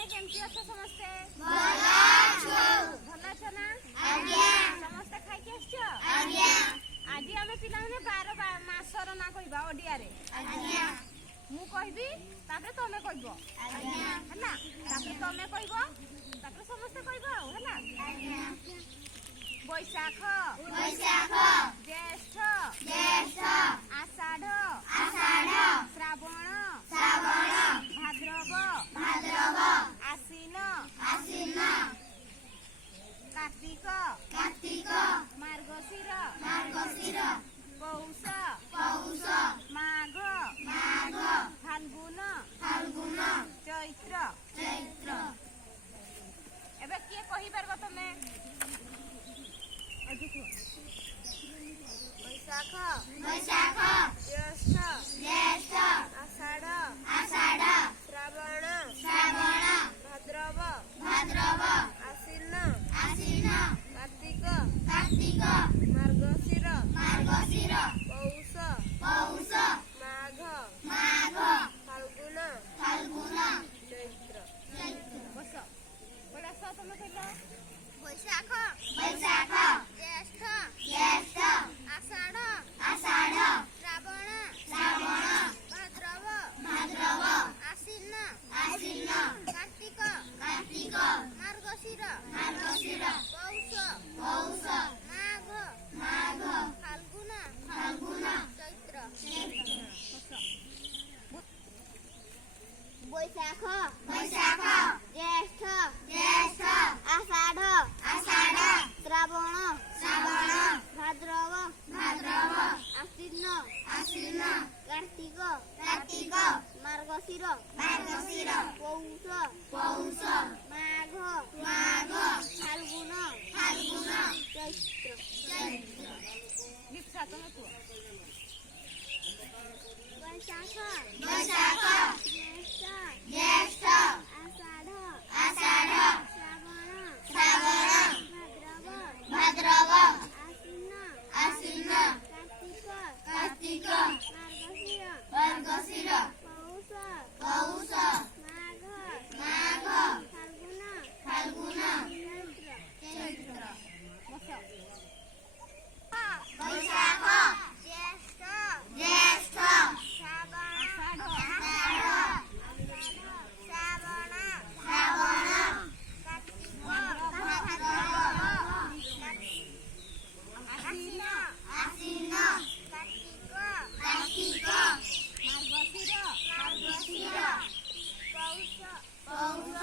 ପିଲାମାନେ କେମିତି ଅଛ ସମସ୍ତେ? ଭଲ ଅଛ ନା? ସମସ୍ତେ ଖାଇକି ଆସିଛ? ଆଜି ଆମେ ପିଲାମାନେ 12 ମାସର ନା କହିବା ଓଡ଼ିଆରେ। ମୁଁ କହିବି ତାପରେ ତମେ କହିବ ହେଲା। ତାପରେ ତମେ କହିବ ତାପରେ ସମସ୍ତେ କହିବ ଆଉ ହେଲା। ବୈଶାଖ ଜ୍ୟେଷ୍ଠ ଆଷାଢ଼ ଶ୍ରାବଣ ଭାଦ୍ରବ ଆଶ୍ଵିନ କାର୍ତ୍ତିକ ମାର୍ଗଶିର ପୌଷ ମାଘ ଫାଲ୍ଗୁନ ଚୈତ୍ର। ଏବେ କିଏ କହିପାରିବ ତମେ? ବୈଶାଖ ଜ୍ୟେଷ୍ଠ ଆଷାଢ଼ ଶ୍ରାବଣ ଭାଦ୍ରବ ଆଶ୍ଵିନ କାର୍ତ୍ତିକ ମାର୍ଗଶିର ପୌଷ ମାଘ ଫାଲ୍ଗୁନ ଚୈତ୍ର। ବସ ତମେ କହିଲ। ବୈଶାଖ ଜ୍ୟେଷ୍ଠ ଆଷାଢ଼ ଶ୍ରାବଣ ଭାଦ୍ରବ ଆଶ୍ଵିନ କାର୍ତ୍ତିକ ମାର୍ଗଶିର ପୌଷ ମାଘ ଫାଲ୍ଗୁନ ଚୈତ୍ର। ବୈଶାଖ ଜ୍ୟେଷ୍ଠ ଆଷାଢ଼ ଶ୍ରାବଣ ଭାଦ୍ରବ ଆଶ୍ଵିନ କାର୍ତ୍ତିକ ମାର୍ଗଶିର ପୌଷ ମାଘ ଫାଲ୍ଗୁନ ଚୈତ୍ର। ଲିପ୍ସା ତମେ କୁହ। ବୈଶାଖ ଜ୍ୟେଷ୍ଠ ଆଷାଢ଼ ଶ୍ରାବଣ ଭାଦ୍ରବ ଆଶ୍ଵିନ କାର୍ତ୍ତିକ ମାର୍ଗଶିର ପୌଷ ମାଘ ଫାଲ୍ଗୁନ ଚୈତ୍ର। ବୈଶାଖ ଜ୍ୟେଷ୍ଠ ଶ୍ରାବଣ ଆଶ୍ଵିନ କାର୍ତ୍ତିକ ମାର୍ଗଶିର ପୌଷ